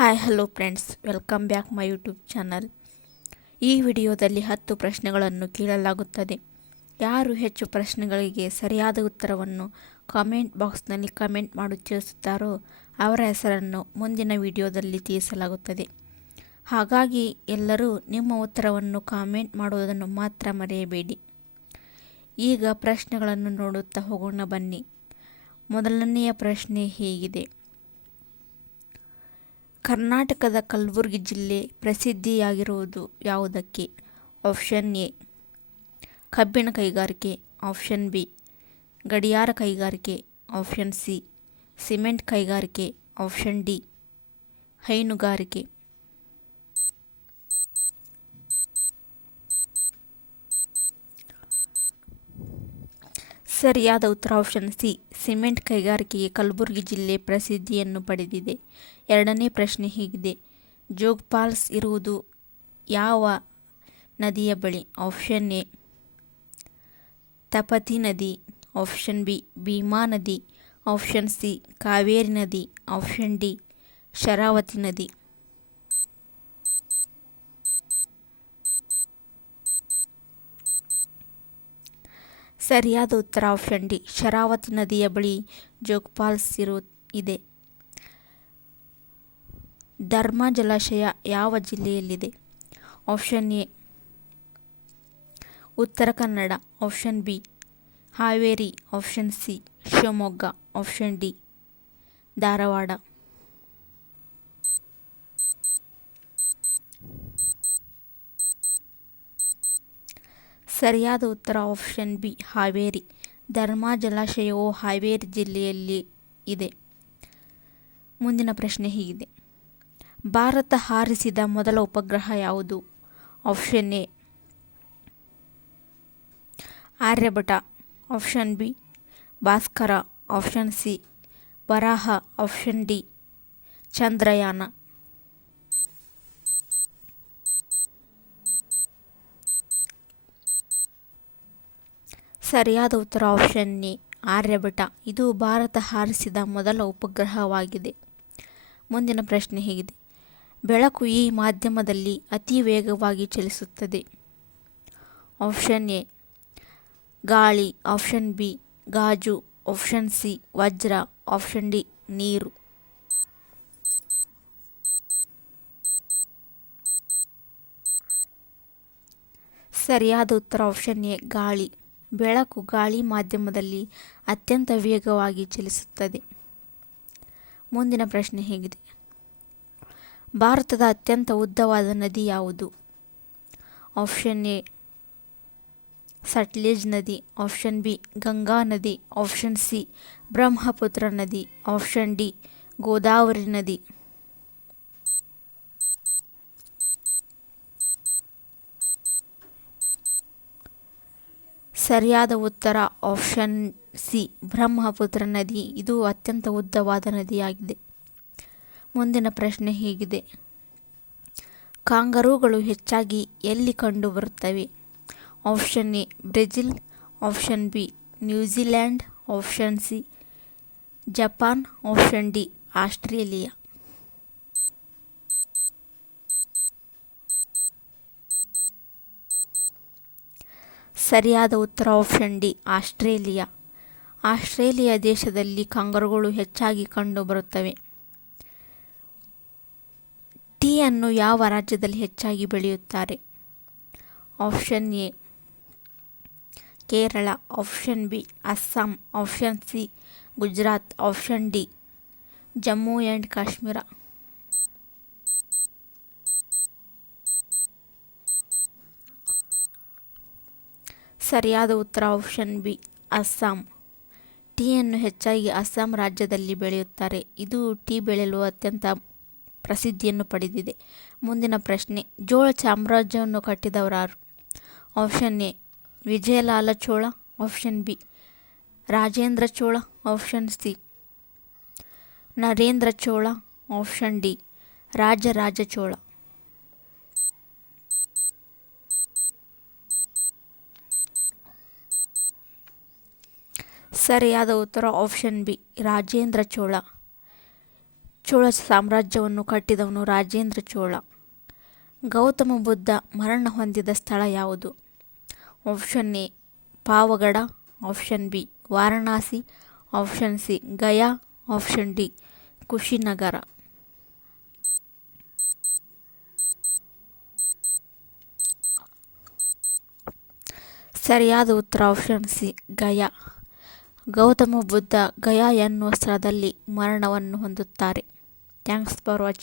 Hi hello friends welcome back my YouTube channel ಈ ವಿಡಿಯೋದಲ್ಲಿ ಹತ್ತು ಪ್ರಶ್ನೆಗಳನ್ನು ಕೇಳಲಾಗುತ್ತದೆ. ಯಾರು ಹೆಚ್ಚು ಪ್ರಶ್ನೆಗಳಿಗೆ ಸರಿಯಾದ ಉತ್ತರವನ್ನು ಕಾಮೆಂಟ್ ಬಾಕ್ಸ್ನಲ್ಲಿ ಕಮೆಂಟ್ ಮಾಡಿ ತಿಳಿಸುತ್ತಾರೋ ಅವರ ಹೆಸರನ್ನು ಮುಂದಿನ ವಿಡಿಯೋದಲ್ಲಿ ತಿಳಿಸಲಾಗುತ್ತದೆ. ಹಾಗಾಗಿ ಎಲ್ಲರೂ ನಿಮ್ಮ ಉತ್ತರವನ್ನು ಕಾಮೆಂಟ್ ಮಾಡುವುದನ್ನು ಮಾತ್ರ ಮರೆಯಬೇಡಿ. ಈಗ ಪ್ರಶ್ನೆಗಳನ್ನು ನೋಡುತ್ತಾ ಹೋಗೋಣ ಬನ್ನಿ. ಮೊದಲನೆಯ ಪ್ರಶ್ನೆ ಹೀಗಿದೆ. ಕರ್ನಾಟಕದ ಕಲಬುರಗಿ ಜಿಲ್ಲೆ ಪ್ರಸಿದ್ಧಿಯಾಗಿರುವುದು ಯಾವುದಕ್ಕೆ? Option A. ಕಬ್ಬಿಣ ಕೈಗಾರಿಕೆ, ಆಪ್ಷನ್ ಬಿ. ಗಡಿಯಾರ ಕೈಗಾರಿಕೆ, ಆಪ್ಷನ್ ಸಿ. ಸಿಮೆಂಟ್ ಕೈಗಾರಿಕೆ, ಆಪ್ಷನ್ ಡಿ. ಹೈನುಗಾರಿಕೆ. ಸರಿಯಾದ ಉತ್ತರ ಆಪ್ಷನ್ ಸಿ, ಸಿಮೆಂಟ್ ಕೈಗಾರಿಕೆಗೆ ಕಲಬುರಗಿ ಜಿಲ್ಲೆ ಪ್ರಸಿದ್ಧಿಯನ್ನು ಪಡೆದಿದೆ. ಎರಡನೇ ಪ್ರಶ್ನೆ ಹೀಗಿದೆ. ಜೋಗ್ ಫಾಲ್ಸ್ ಇರುವುದು ಯಾವ ನದಿಯ ಬಳಿ? ಆಪ್ಷನ್ ಎ, ತಪತಿ ನದಿ. ಆಪ್ಷನ್ ಬಿ, ಭೀಮಾ ನದಿ. ಆಪ್ಷನ್ ಸಿ, ಕಾವೇರಿ ನದಿ. ಆಪ್ಷನ್ ಡಿ, ಶರಾವತಿ ನದಿ. ಸರಿಯಾದ ಉತ್ತರ ಆಪ್ಷನ್ ಡಿ ಶರಾವತಿ ನದಿಯ ಬಳಿ ಜೋಗ್ ಫಾಲ್ಸ್ ಇರು ಇದೆ. ಧರ್ಮ ಜಲಾಶಯ ಯಾವ ಜಿಲ್ಲೆಯಲ್ಲಿದೆ? Option A, Uttara Kannada. Option B, Haveri. Option C, Shivamogga. Option D, Dharwad. ಸರಿಯಾದ ಉತ್ತರ ಆಪ್ಷನ್ ಬಿ, ಹಾವೇರಿ. ಧರ್ಮ ಜಲಾಶಯವು ಹಾವೇರಿ ಜಿಲ್ಲೆಯಲ್ಲಿ ಇದೆ. ಮುಂದಿನ ಪ್ರಶ್ನೆ ಹೀಗಿದೆ. ಭಾರತ ಹಾರಿಸಿದ ಮೊದಲ ಉಪಗ್ರಹ ಯಾವುದು? Option A, Aryabhata. Option B, Bhaskara. Option C, Varaha. Option D, Chandrayaan. ಸರಿಯಾದ ಉತ್ತರ ಆಪ್ಷನ್ ಎ ಆರ್ಯಭಟ ಇದು ಭಾರತ ಹಾರಿಸಿದ ಮೊದಲ ಉಪಗ್ರಹವಾಗಿದೆ. ಮುಂದಿನ ಪ್ರಶ್ನೆ ಹೀಗಿದೆ. ಬೆಳಕು ಈ ಮಾಧ್ಯಮದಲ್ಲಿ ಅತಿ ವೇಗವಾಗಿ ಚಲಿಸುತ್ತದೆ. ಆಪ್ಷನ್ ಎ, ಗಾಳಿ. ಆಪ್ಷನ್ ಬಿ, ಗಾಜು. ಆಪ್ಷನ್ ಸಿ, ವಜ್ರ. ಆಪ್ಷನ್ ಡಿ, ನೀರು. ಸರಿಯಾದ ಉತ್ತರ ಆಪ್ಷನ್ ಎ, ಗಾಳಿ. ಬೆಳಕು ಗಾಳಿ ಮಾಧ್ಯಮದಲ್ಲಿ ಅತ್ಯಂತ ವೇಗವಾಗಿ ಚಲಿಸುತ್ತದೆ. ಮುಂದಿನ ಪ್ರಶ್ನೆ ಹೇಗಿದೆ. ಭಾರತದ ಅತ್ಯಂತ ಉದ್ದವಾದ ನದಿ ಯಾವುದು? ಆಪ್ಷನ್ ಎ, ಸಟ್ಲೇಜ್ ನದಿ. ಆಪ್ಷನ್ ಬಿ, ಗಂಗಾ ನದಿ. ಆಪ್ಷನ್ ಸಿ, ಬ್ರಹ್ಮಪುತ್ರ ನದಿ. ಆಪ್ಷನ್ ಡಿ, ಗೋದಾವರಿ ನದಿ. ಸರಿಯಾದ ಉತ್ತರ ಆಪ್ಷನ್ ಸಿ, ಬ್ರಹ್ಮಪುತ್ರ ನದಿ. ಇದು ಅತ್ಯಂತ ಉದ್ದವಾದ ನದಿಯಾಗಿದೆ. ಮುಂದಿನ ಪ್ರಶ್ನೆ ಹೀಗಿದೆ. ಕಾಂಗರೂಗಳು ಹೆಚ್ಚಾಗಿ ಎಲ್ಲಿ ಕಂಡುಬರುತ್ತವೆ? Option A, Brazil. Option B, New Zealand. Option C, Japan. Option D, Australia. ಸರಿಯಾದ ಉತ್ತರ ಆಪ್ಷನ್ ಡಿ ಆಸ್ಟ್ರೇಲಿಯಾ. ಆಸ್ಟ್ರೇಲಿಯಾ ದೇಶದಲ್ಲಿ ಕಂಗರುಗಳು ಹೆಚ್ಚಾಗಿ ಕಂಡುಬರುತ್ತವೆ ಟೀಯನ್ನು ಯಾವ ರಾಜ್ಯದಲ್ಲಿ ಹೆಚ್ಚಾಗಿ ಬೆಳೆಯುತ್ತಾರೆ? Option A, Kerala. Option B, Assam. Option C, Gujarat. Option D, Jammu and Kashmir. ಸರಿಯಾದ ಉತ್ತರ ಆಪ್ಷನ್ ಬಿ, ಅಸ್ಸಾಂ. ಟೀಯನ್ನು ಹೆಚ್ಚಾಗಿ ಅಸ್ಸಾಂ ರಾಜ್ಯದಲ್ಲಿ ಬೆಳೆಯುತ್ತಾರೆ. ಇದು ಟೀ ಬೆಳೆಯಲು ಅತ್ಯಂತ ಪ್ರಸಿದ್ಧಿಯನ್ನು ಪಡೆದಿದೆ. ಮುಂದಿನ ಪ್ರಶ್ನೆ, ಜೋಳ ಸಾಮ್ರಾಜ್ಯವನ್ನು ಕಟ್ಟಿದವರಾರು option A, Vijayalaya Chola. Option B, Rajendra Chola. Option C, Narendra Chola. Option D, Rajaraja Chola. ಸರಿಯಾದ ಉತ್ತರ ಆಪ್ಷನ್ ಬಿ, ರಾಜೇಂದ್ರ ಚೋಳ. ಚೋಳ ಸಾಮ್ರಾಜ್ಯವನ್ನು ಕಟ್ಟಿದವನು ರಾಜೇಂದ್ರ ಚೋಳ. ಗೌತಮ ಬುದ್ಧ ಮರಣ ಹೊಂದಿದ ಸ್ಥಳ ಯಾವುದು? Option A, Pavagada. Option B, Varanasi. Option C, Gaya. Option D, Kushinagar. ಸರಿಯಾದ ಉತ್ತರ ಆಪ್ಷನ್ ಸಿ, ಗಯಾ. ಗೌತಮ ಬುದ್ಧ ಗಯಾ ಎನ್ನುವ ಸ್ಥಳದಲ್ಲಿ ಮರಣವನ್ನು ಹೊಂದುತ್ತಾರೆ. Thanks for watching